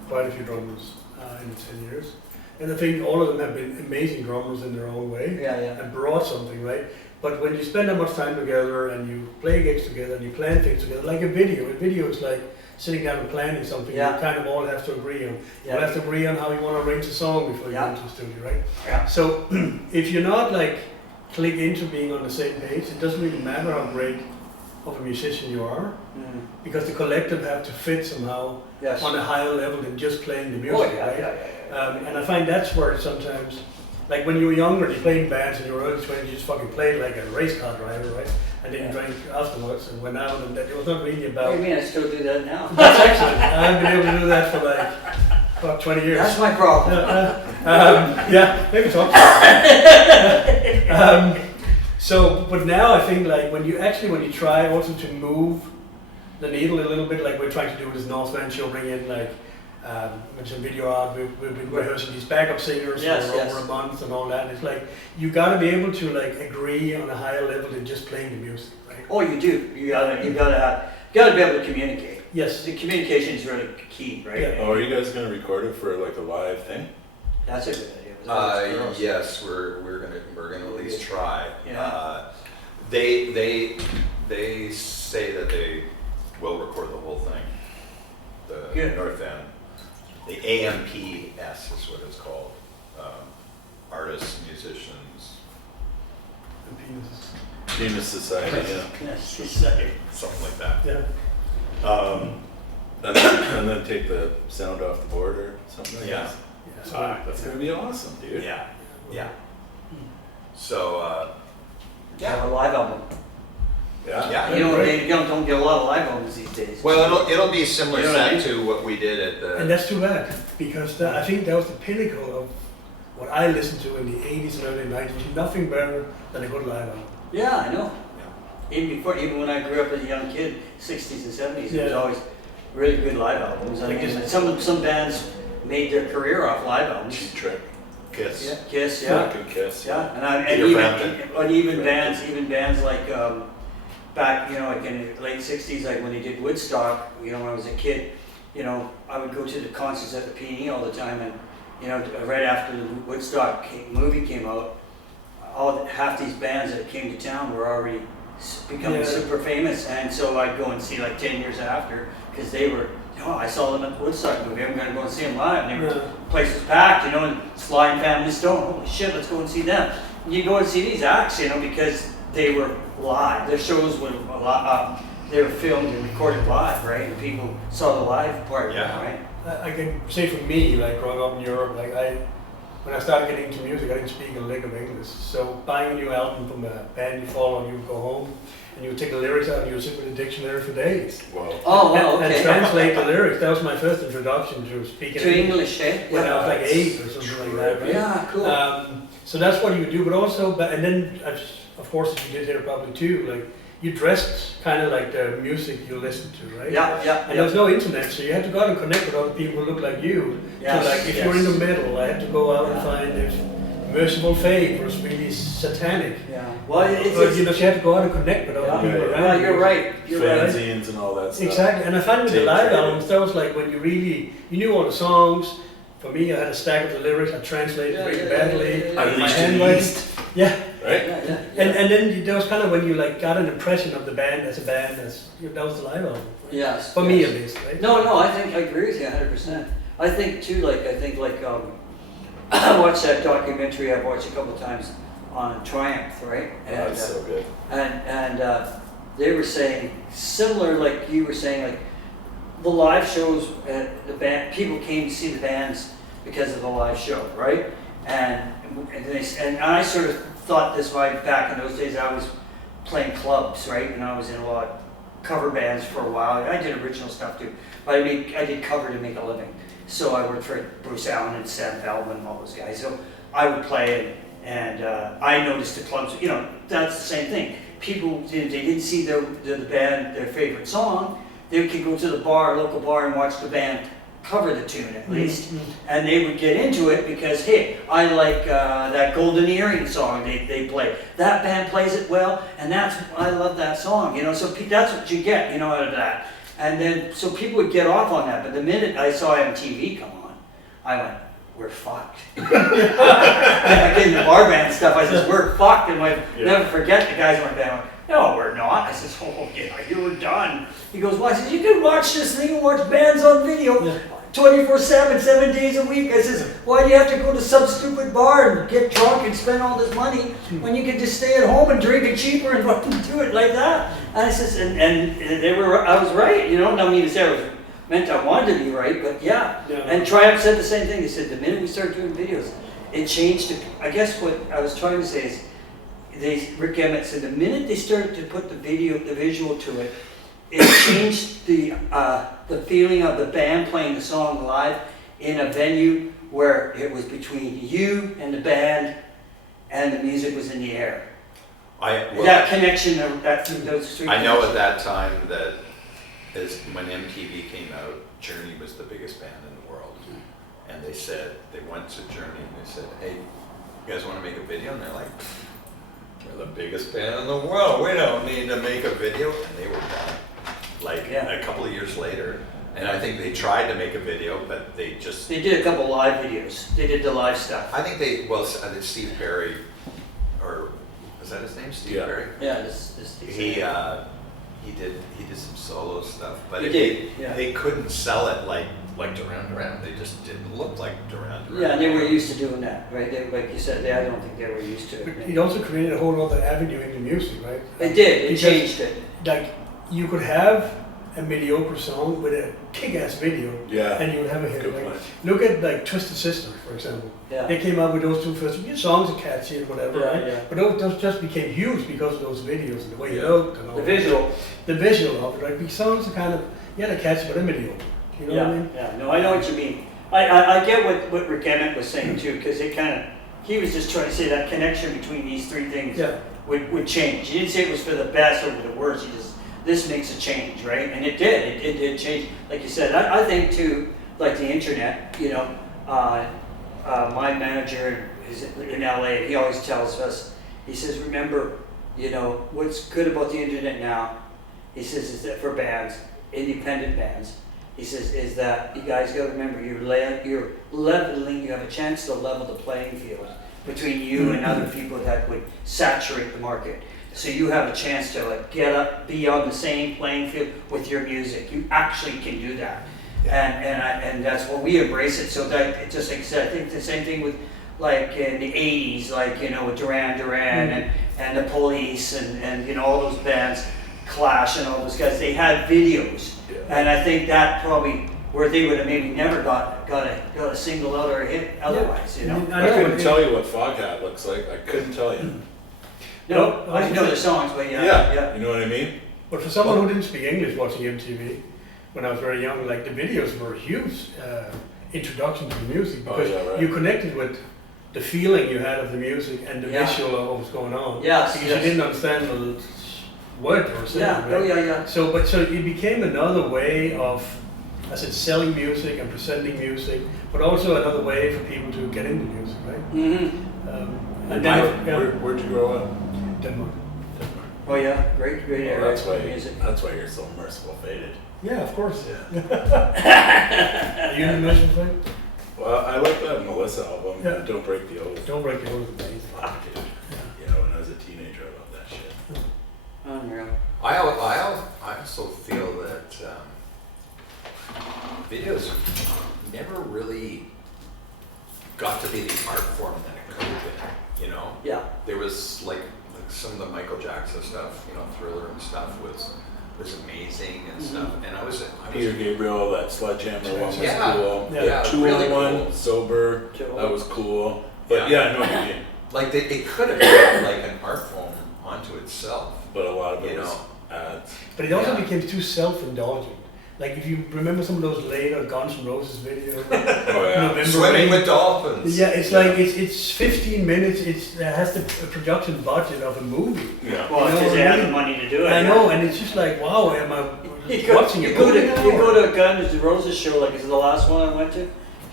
quite a few drummers in the 10 years, and I think all of them have been amazing drummers in their own way. Yeah. And brought something, right? But when you spend that much time together and you play gigs together and you plan things together, like a video is like sitting down and planning something. Yeah. You kind of all have to agree on. Yeah. You have to agree on how you want to arrange a song before you Yeah. go into the studio, right? Yeah. So if you're not like click into being on the same page, it doesn't really matter how great of a musician you are, because the collective have to fit somehow Yes. on a higher level than just playing the music, Oh, yeah, right? yeah. And I find that's where sometimes like when you were younger, you played in bands and you were early 20s, you just fucking played like a race car driver, right? And then you drank afterwards and went out, and that it was not really What about. do you mean I still do that now? That's excellent. I've been able to do that for like about 20 years. That's my problem. Yeah, maybe talk. So, but now I think like when you try also to move the needle a little bit, like we're trying to do with this Northman show, bring in like with some video art, we've been rehearsing these backup singers Yes, for yes. over a month and all that. It's like you got to be able to like agree on a higher level than just playing the music, right? Oh, you do. You gotta be able to communicate. Yes. The communication is really key, right? Yeah. Oh, are you guys gonna record it for like a live thing? That's a good idea. Was that with girls? Yes, we're gonna at least try. Yeah. They say that they will record the whole thing. The Good. North End, the AMPS is what it's called. Artists, musicians, And penises. Penis Society, yeah. Yes, exactly. something like that. Yeah. And then take the sound off the board or something like Yeah. that. Yeah. So, That's gonna be awesome, dude. Yeah, yeah. So, Have yeah, a live album. Yeah. Yeah. You know, they don't get a lot of live albums these days. well, it'll be similar You know what I set to what we did at And the, that's too bad, because I think that was the pinnacle of what I listened to in the 80s and early 90s. Nothing better than a good live album. Yeah, I know. Even when I grew up as a young kid, 60s and 70s, it was Yeah. always really good live albums. I Like mean, this- some bands made their career off live albums. Cheap Trick. Kiss. Yeah, Kiss, yeah. Good Kiss. Yeah, and Peter even Frampton. bands like back, you know, like in the late '60s, like when they did Woodstock. You know, when I was a kid, you know, I would go to the concerts at the P&E all the time, and you know, right after the Woodstock movie came out, half these bands that came to town were already becoming Yeah. super famous, and so I'd go and see like 10 years after, because they were. Oh, I saw them at the Woodstock movie. I'm gonna go and see them live. And the place was packed, you know, and Sly and Family Stone. Holy shit, let's go and see them. And you go and see these acts, you know, because they were live. Their shows were they were filmed and recorded live, right? And people saw the live part, Yeah. right? I can say for me, like growing up in Europe, like when I started getting into music, I didn't speak a lick of English. So buying a new album from a band you follow, and you would go home and you would take the lyrics out and you would sit with a dictionary for days. Whoa. Oh, and, well, okay. and translate the lyrics. That was my first introduction to speaking To English, eh? when I was like 8 or something like that. Right? Yeah, cool. So that's what you would do, but also, and then of course, if you did here probably too, like you dressed kind of like the music you listened to, right? Yeah. And there was no internet, so you had to go out and connect with other people who looked like you. Yes, So like if yes. you were into metal, I had to go out and Yeah. find if Merciful Fate was really satanic. Yeah. Well, But you know, you had to go out and connect with other yeah. people Yeah, around. Yeah, you. you're right. You're right. Fanzines and all that stuff. Exactly, and I found with the Tape live trading. albums, that was like when you knew all the songs. For me, I had a stack of the lyrics, I translated Yeah, really yeah, badly. yeah, yeah, yeah. My Unleashed in the handwriting. East. Yeah, Right? Yeah. and then that was kind of when you like got an impression of the band as a band. That was the live album. Right? Yes. For me yes. at least, right? No, I agree with you 100%. I think too, I watched that documentary. I've watched a couple times on Triumph, right? Oh, that's so good. And they were saying similar, like you were saying, like the live shows, the band people came to see the bands because of the live show, right? And I sort of thought this way back in those days. I was playing clubs, right? And I was in a lot of cover bands for a while. I did original stuff too, but I did cover to make a living. So I worked for Bruce Allen and Sam Feldman and all those guys. So I would play, and I noticed the clubs. You know, that's the same thing. People, they didn't see the band, their favorite song. They could go to the local bar, and watch the band cover the tune at least, and they would get into it because, hey, I like that Golden Earring song they play. That band plays it well, and I love that song, you know. So that's what you get, you know, out of that. And then so people would get off on that, but the minute I saw MTV come on, I went, we're fucked. I get in the bar band stuff. I says, we're fucked, and I never forget the guys in my band went, no, we're not. I says, oh yeah, you're done. He goes, well, I says, you can watch this thing and watch bands on video 24/7, 7 days a week. I says, why do you have to go to some stupid bar and get drunk and spend all this money when you can just stay at home and drink it cheaper and fucking do it like that? And I says, and I was right, you know. I mean to say I wanted to be right, but yeah. Yeah. And Triumph said the same thing. They said the minute we started doing videos, it changed. I guess what I was trying to say is, Rick Emmett said the minute they started to put the visual to it, it changed the feeling of the band playing the song live in a venue where it was between you and the band, and the music was in the air. That connection, those three. I know at that time that when MTV came out, Journey was the biggest band in the world. And they said, they went to Journey and they said, hey, you guys want to make a video? And they're like, we're the biggest band in the world. We don't need to make a video. And they were done. Like a couple of years later. And I think they tried to make a video, but they just... They did a couple live videos. They did the live stuff. I think I think Steve Perry, or is that his name? Steve Perry? Yeah, this He did some solo stuff, but they couldn't sell it like Duran Duran. They just didn't look like Duran Duran. Yeah, and they were used to doing that, right? Like you said, I don't think they were used to it. But it also created a whole other avenue into music, right? It did. It changed it. Like you could have a mediocre song with a kick-ass video, and you would have a hit. Like, look at like Twisted Sister, for example. Yeah. They came out with those two first. Songs are catchy and whatever, right? Yeah. But those just became huge because of those videos and the way it looked and all. The visual. The visual of it, right? Because songs are kind of they're catchy, but they're mediocre. You know what I mean? Yeah. No, I know what you mean. I get what Rick Emmett was saying too, because he was just trying to say that connection between these three things would change. He didn't say it was for the best or for the worst. He just this makes a change, right? And it did. It did change. Like you said, I think too, like the internet, you know, my manager is in LA, he always tells us, he says, remember, you know, what's good about the internet now, he says, is that for bands, independent bands, he says, is that you guys got to remember, you're leveling, you have a chance to level the playing field between you and other people that would saturate the market. So you have a chance to like get up, be on the same playing field with your music. You actually can do that, and that's what we embrace it. So that it just like I said, I think the same thing with like in the '80s, like you know with Duran Duran and the Police and you know all those bands, Clash and all those guys. They had videos, and I think that probably where they would have maybe never got a single out or a hit otherwise. You know, I couldn't tell you what Foghat looks like. I couldn't tell you. No, I know the songs, but yeah. You know what I mean? But for someone who didn't speak English watching MTV, when I was very young, like the videos were a huge introduction to the music because you connected with the feeling you had of the music and the visual of what was going on. Yes, because you didn't understand the word they were saying. Right? So it became another way of, I said, selling music and presenting music, but also another way for people to get into music, right? Mm-hmm. And then, where'd you grow up? Denmark. Oh yeah, great area. That's why music. That's why you're so merciful fated. Yeah, of course. Yeah. Are you in the mission thing? Well, I like that Melissa album. Yeah. Don't Break the Oath. Don't Break the Oath is amazing. Fuck, dude. You know, when I was a teenager, I loved that shit. Unreal. I also feel that videos never really got to be the art form that it could have been, you know? Yeah. There was like some of the Michael Jackson stuff, you know, Thriller and stuff was amazing and stuff. And I was Peter Gabriel, that Sledgehammer one was cool. Yeah, Tool really one, cool. Sober, that was cool. But yeah, I know what you mean. Like it could have been like an art form onto itself. But a lot of it you was know. ads. But it also became too self-indulgent. Like if you remember some of those later Guns N' Roses videos, November Swimming Rain. with dolphins. Yeah, it's like it's 15 minutes. It has the production budget of a movie. Yeah. Well, because they have the money to do it. I know, and it's just like, wow, am I watching you a go movie to now? you go to a Guns N' Roses show, like it's the last one I went to.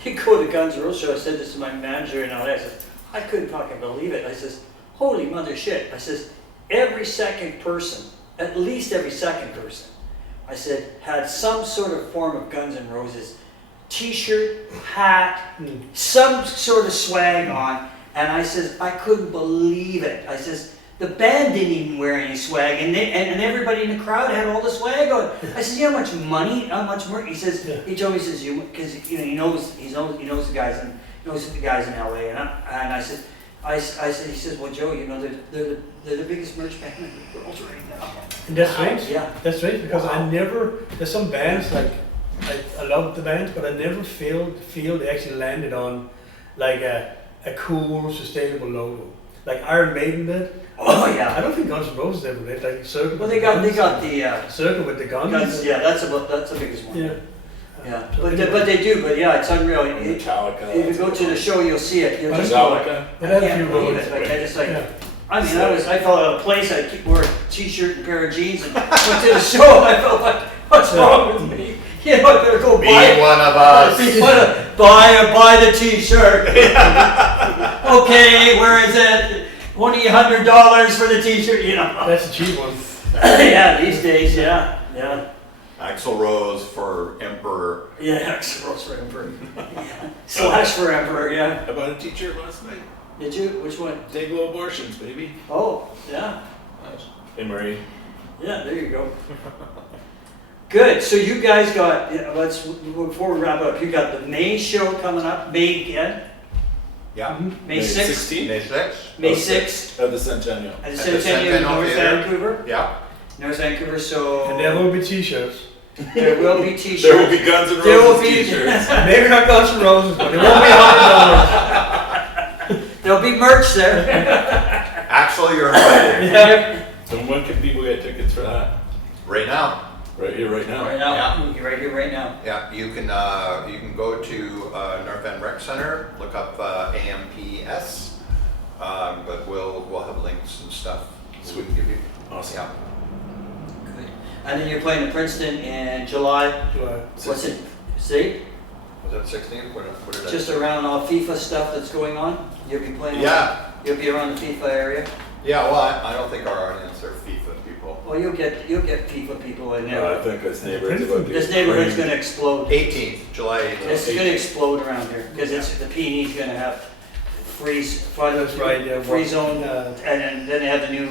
You go to Guns N' Roses show. I said this to my manager in LA. I said, I couldn't fucking believe it. I says, holy mother shit. I says, every second person, at least every second person, I said, had some sort of form of Guns N' Roses t-shirt, hat, some sort of swag on. And I says, I couldn't believe it. I says, the band didn't even wear any swag, and everybody in the crowd had all the swag on. I said, you know how much money, how much more? He says, he told me, he says, because you know he knows the guys and knows the guys in LA, and I said, he says, well, Joe, you know they're the biggest merch band in the world right now. And that's strange. Yeah. That's strange because there's some bands like I love the bands, but I never feel they actually landed on like a cool, sustainable logo. Like Iron Maiden did. Oh I yeah. don't think Guns N' Roses ever did. Like Circle. Well, with they the got guns. the Circle with the guns. guns. Yeah, that's the biggest one. Yeah. Yeah, So but anyway. but they do. But yeah, it's unreal. Metallica. If you go to the show, you'll see it. You'll just go like, Metallica. It had a can't few believe roads. it. Like I just like. Yeah. I mean, I felt out of place. I wore a t-shirt and a pair of jeans and went to the show. And I felt like, what's wrong with me? You know, I better go Be buy it. one of us. Buy the t-shirt. Okay, where is it? $100 for the t-shirt, you know. That's a cheap one. Yeah, these days, yeah. Axl Rose for Emperor. Yeah, Axl Rose for Emperor. Yeah. Slash for Emperor, yeah. I bought a t-shirt last night. Did you? Which one? Take low abortions, baby. Oh, yeah. Hey, Marie. Yeah, there you go. Good. So you guys got, let's, before we wrap up, you got the May show coming up, May again? Yeah. May 6th? 16th? May 6th. May 6th At the Centennial. at the At the Centennial in Centennial North Theater. Vancouver. Yeah. North Vancouver, so And there will be t-shirts. there will be t-shirts. There will be Guns N' There will Roses be- t-shirts. Maybe not Guns N' Roses, but it won't be $100. There'll be merch there. Actually, you're invited Yeah. So when can people get tickets for that? right now. Right here, right now. Right now, Yeah. you're right here, right now. Yeah, you can go to North Van Rec Center, look up AMPS, but we'll have links and stuff. So we can give you. Awesome. Yeah. Good. And then you're playing in Princeton in July. What's it? See? Was that 16th? What did I Just say? around all FIFA stuff that's going on. You'll be playing. Yeah. You'll be around the FIFA area. Yeah. Well, I don't think our audience are FIFA people. Well, you'll get FIFA people in I there. think this neighborhood's about to This get neighborhood's crazy. gonna explode. 18th, July 18th. It's gonna explode around here because it's the PE's gonna have freeze. That's right, yeah. Free zone, Yeah. and then they have the new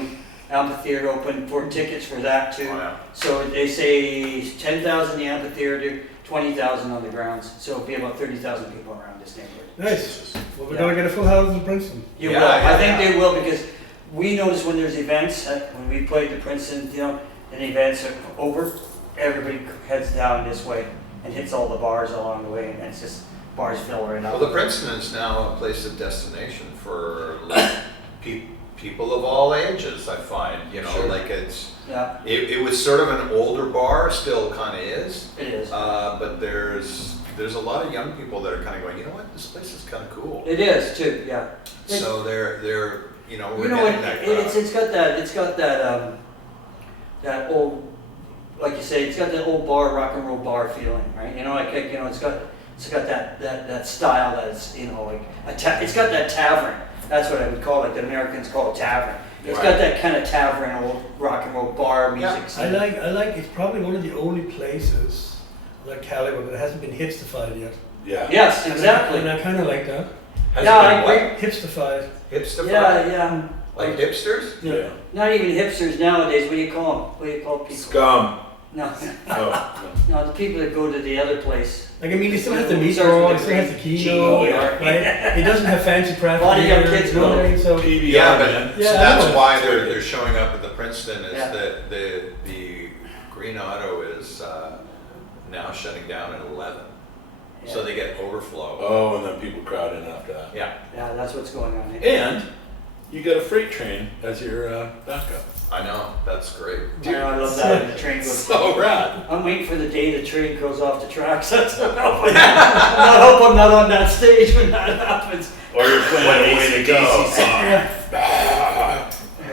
amphitheater open for tickets for that too. Oh, yeah. So they say 10,000 in the amphitheater, 20,000 on the grounds. So it'll be about 30,000 people around this neighborhood. Nice. Well, we're Yeah. going to get a full house in Princeton. You Yeah, will. yeah, I think yeah. they will because we notice when there's events, when we played the Princeton, and events are over, everybody heads down this way and hits all the bars along the way, and it's just bars fill right Well, up. the Princeton is now a place of destination for like, people of all ages. I find, Sure. like it's. Yeah, It was sort of an older bar, still kind of is, it is. but there's a lot of young people that are kind of going, you know what, this place is kind of cool. It is too. Yeah. So they're we're You know, getting that crowd. it's got that old, like you say, it's got that old bar, rock and roll bar feeling, right? It's got that style that's, like it's got that tavern. That's what I would call it. The Americans call it tavern. It's Right. got that kind of tavern, old rock and roll bar music. Yeah. scene. I like, it's probably one of the only places like Caliber that hasn't been hipstified yet. Yeah. Yes, exactly. And I kind of like that. Has Yeah, it I been agree. Hipstified. what? Hipster? Yeah. Like hipsters? Yeah. Not even hipsters nowadays. What do you call them? What do you call people? Scum. No, Oh, no, the people that go to the other place. Like, I mean, it still has the meat Starts with roll, a it still has the green G, keynote, yeah. right? It doesn't have fancy craft A lot of young beer, kids you know go what I there. mean? So, PBR, Yeah, but man. Yeah, I that's know. why they're showing up at the Princeton is Yeah. that the Green Auto is now shutting down at 11. So they get overflow. Oh, and then people crowd in after that. Yeah, Yeah, that's what's going on here. And you got a freight train as your backup. I know, that's great. I love that when the train goes. So rad. I'm waiting for the day the train goes off the tracks. That's what I hope. I hope I'm not on that stage when that happens. Or you're playing When an we AC/DC go. song.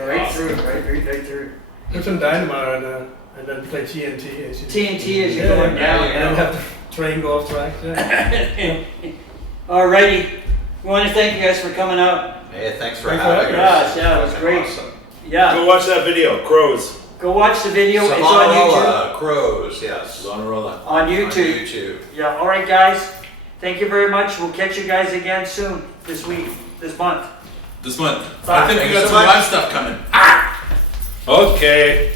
Right through, right through. put some dynamite on and then play TNT. TNT as you're Yeah, going down. and then have the train go off track. Yeah. Alrighty. We want to thank you guys for coming out. Hey, thanks for Thanks for having having us. us. Yeah, it was Fucking great. Awesome. Yeah, Go watch that video, Crows. go watch the video. It's on YouTube. Savonarola, Crows, yes. Savonarola. On On YouTube. YouTube. Yeah, alright guys. Thank you very much. We'll catch you guys again soon. This week. This month. This month. Bye. I think Thank we you got so some much. live stuff coming. Okay.